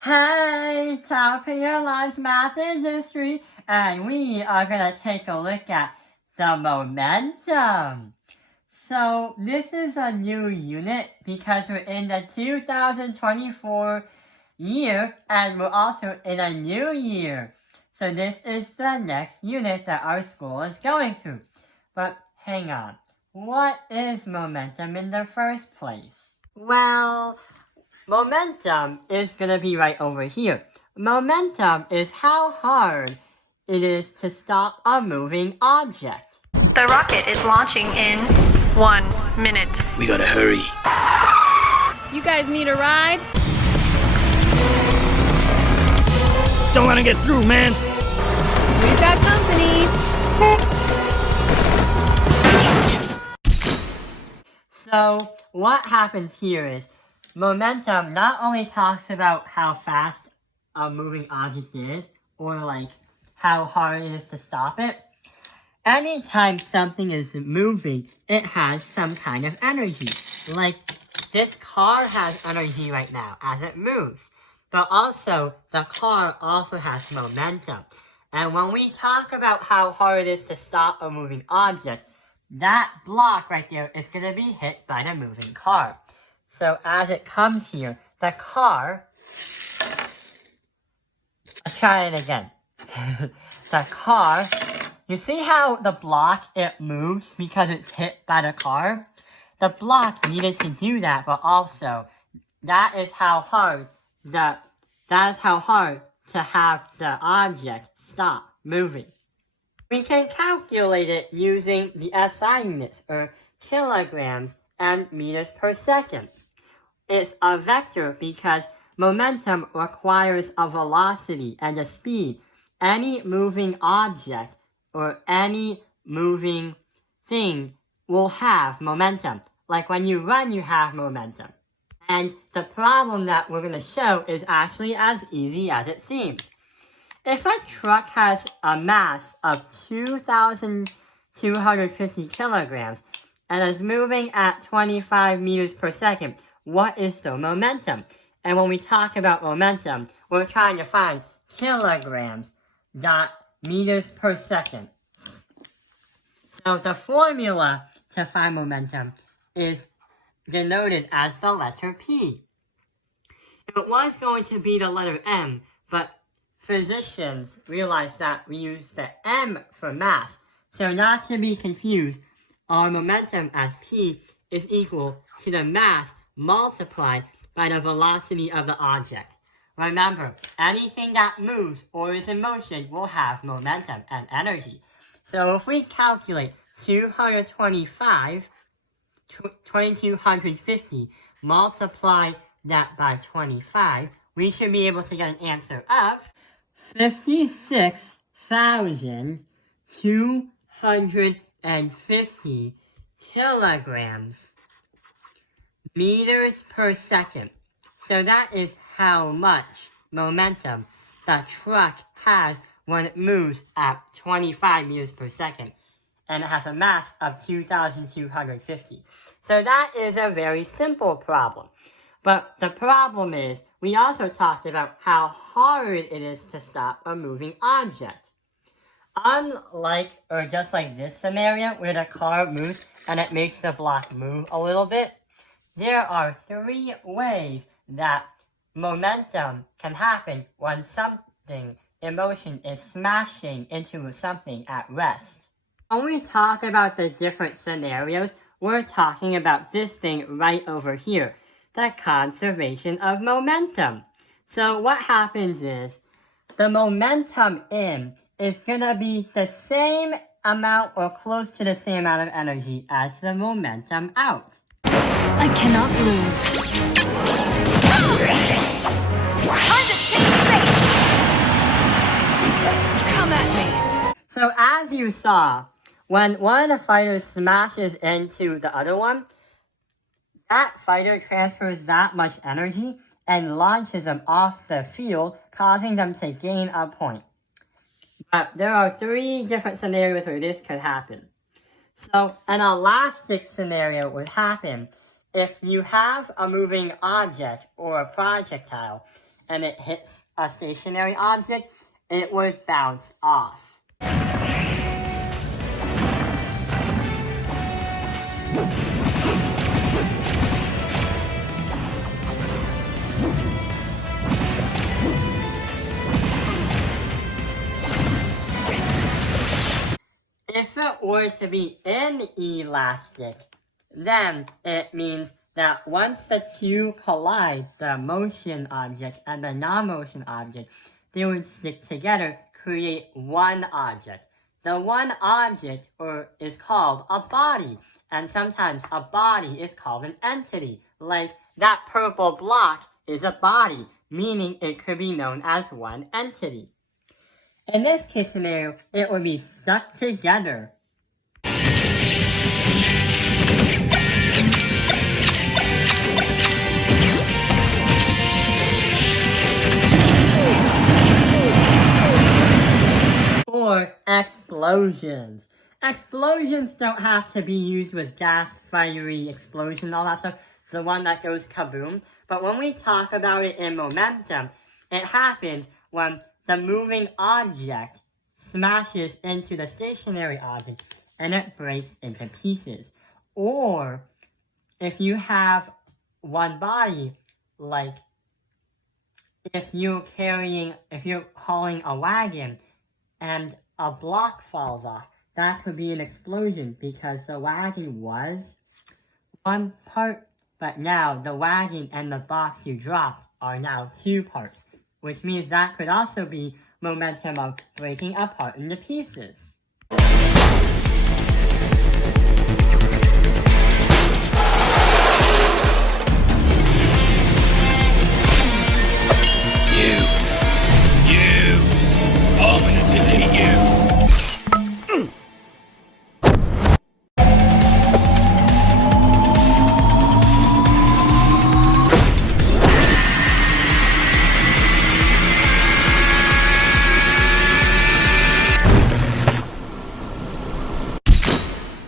Hey, Top Airlines Math Industry, and we are going to take a look at the momentum. So this is a new unit because we're in the 2024 year and we're also in a new year. So this is the next unit that our school is going through. But hang on, what is momentum in the first place? Well, momentum is going to be right over here. Momentum is how hard it is to stop a moving object. The rocket is launching in 1 minute. We gotta hurry. You guys need a ride? Don't let him get through, man. We've got company. So what happens here is momentum not only talks about how fast a moving object is, or like how hard it is to stop it. Anytime something is moving, it has some kind of energy. Like this car has energy right now as it moves. But also, the car also has momentum. And when we talk about how hard it is to stop a moving object, that block right there is going to be hit by the moving car. So as it comes here, the car, let's try it again. The car, you see how the block, it moves because it's hit by the car? The block needed to do that, but also, that is how hard to have the object stop moving. We can calculate it using the SI units, or kilograms and meters per second. It's a vector because momentum requires a velocity and a speed. Any moving object or any moving thing will have momentum. Like when you run, you have momentum. And the problem that we're going to show is actually as easy as it seems. If a truck has a mass of 2,250 kilograms and is moving at 25 meters per second, what is the momentum? And when we talk about momentum, we're trying to find kilograms dot meters per second. So the formula to find momentum is denoted as the letter P. It was going to be the letter M, but physicians realized that we use the M for mass. So not to be confused, our momentum as P is equal to the mass multiplied by the velocity of the object. Remember, anything that moves or is in motion will have momentum and energy. So if we calculate 2250, multiply that by 25, we should be able to get an answer of 56,250 kilograms meters per second. So that is how much momentum the truck has when it moves at 25 meters per second. And it has a mass of 2,250. So that is a very simple problem. But the problem is, we also talked about how hard it is to stop a moving object. Unlike, or just like this scenario, where the car moves and it makes the block move a little bit, there are 3 ways that momentum can happen when something in motion is smashing into something at rest. When we talk about the different scenarios, we're talking about this thing right over here, the conservation of momentum. So what happens is, the momentum in is going to be the same amount or close to the same amount of energy as the momentum out. I cannot lose. Time to change fate! Come at me! So as you saw, when one of the fighters smashes into the other one, that fighter transfers that much energy and launches them off the field, causing them to gain a point. But there are 3 different scenarios where this could happen. So an elastic scenario would happen if you have a moving object or a projectile and it hits a stationary object, it would bounce off. If it were to be inelastic, then it means that once the two collide, the motion object and the non-motion object, they would stick together, create one object. The one object is called a body, and sometimes a body is called an entity. Like that purple block is a body, meaning it could be known as one entity. In this case scenario, it would be stuck together. Or explosions. Explosions don't have to be used with gas, fiery explosion, all that stuff, the one that goes kaboom. But when we talk about it in momentum, it happens when the moving object smashes into the stationary object and it breaks into pieces. Or if you have one body, like if you're hauling a wagon and a block falls off, that could be an explosion because the wagon was one part, but now the wagon and the box you dropped are now two parts, which means that could also be momentum of breaking apart into pieces. I'm gonna delete you.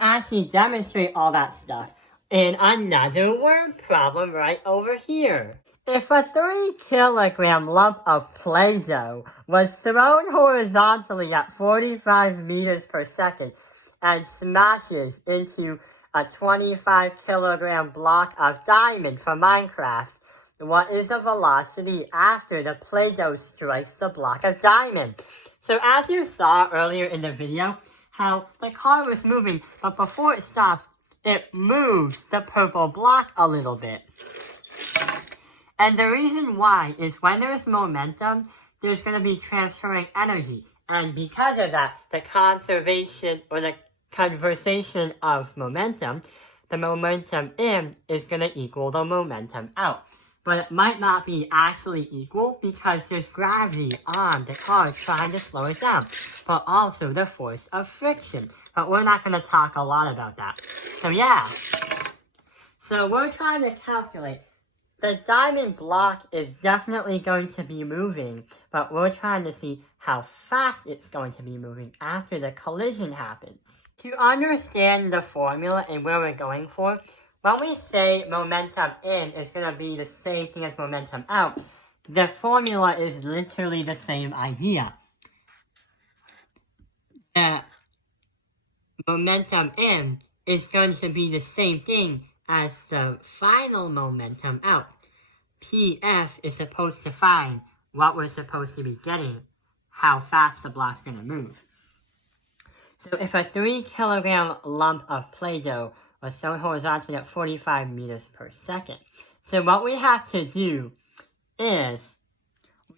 Actually demonstrate all that stuff in another word problem right over here. If a 3 kilogram lump of Play-Doh was thrown horizontally at 45 meters per second and smashes into a 25 kilogram block of diamond from Minecraft, what is the velocity after the Play-Doh strikes the block of diamond? So as you saw earlier in the video, how the car was moving, but before it stopped, it moves the purple block a little bit. And the reason why is when there's momentum, there's going to be transferring energy. And because of that, the conservation or the conversation of momentum, the momentum in is going to equal the momentum out. But it might not be actually equal because there's gravity on the car trying to slow it down, but also the force of friction. But we're not going to talk a lot about that. So yeah. So we're trying to calculate. The diamond block is definitely going to be moving, but we're trying to see how fast it's going to be moving after the collision happens. To understand the formula and where we're going for, when we say momentum in is going to be the same thing as momentum out, the formula is literally the same idea. The momentum in is going to be the same thing as the final momentum out. PF is supposed to find what we're supposed to be getting, how fast the block's going to move. So if a 3 kilogram lump of Play-Doh was thrown horizontally at 45 meters per second. So what we have to do is,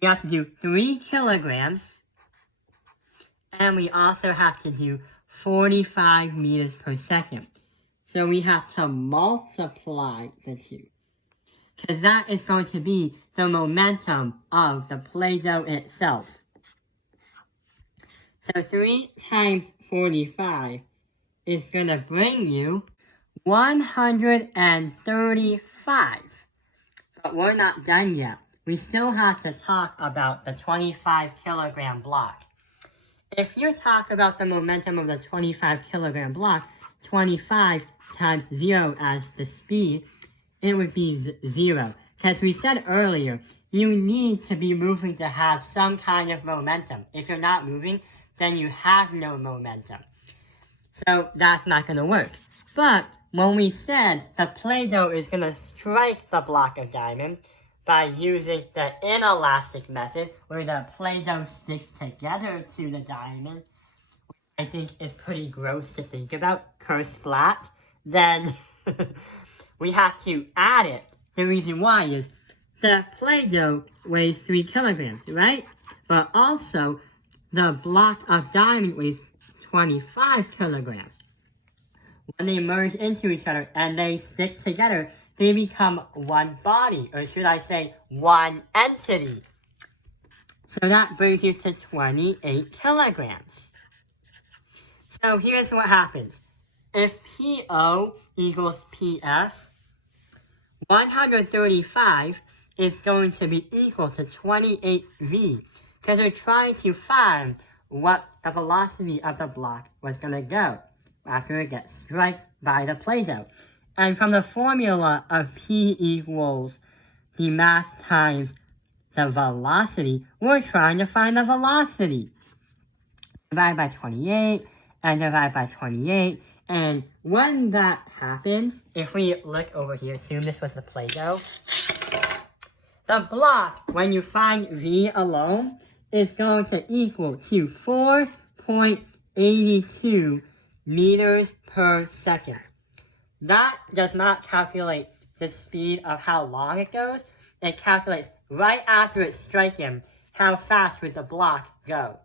we have to do 3 kilograms, and we also have to do 45 meters per second. So we have to multiply the two, because that is going to be the momentum of the Play-Doh itself. So 3 times 45 is going to bring you 135. But we're not done yet. We still have to talk about the 25 kilogram block. If you talk about the momentum of the 25 kilogram block, 25 times 0 as the speed, it would be 0. As we said earlier, you need to be moving to have some kind of momentum. If you're not moving, then you have no momentum. So that's not going to work. But when we said the Play-Doh is going to strike the block of diamond by using the inelastic method, where the Play-Doh sticks together to the diamond, I think is pretty gross to think about, curse flat, then we have to add it. The reason why is the Play-Doh weighs 3 kilograms, right? But also, the block of diamond weighs 25 kilograms. When they merge into each other and they stick together, they become one body, or should I say, one entity. So that brings you to 28 kilograms. So here's what happens. If PO equals PF, 135 is going to be equal to 28V, because we're trying to find what the velocity of the block was going to go after it gets struck by the Play-Doh. And from the formula of P equals the mass times the velocity, we're trying to find the velocity. Divide by 28, and divide by 28, and when that happens, if we look over here, assume this was the Play-Doh, the block, when you find V alone, is going to equal to 4.82 meters per second. That does not calculate the speed of how long it goes. It calculates right after it's striking, how fast would the block go.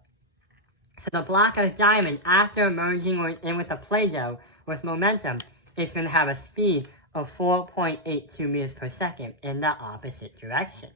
So the block of diamond, after merging in with the Play-Doh with momentum, is going to have a speed of 4.82 meters per second in the opposite direction.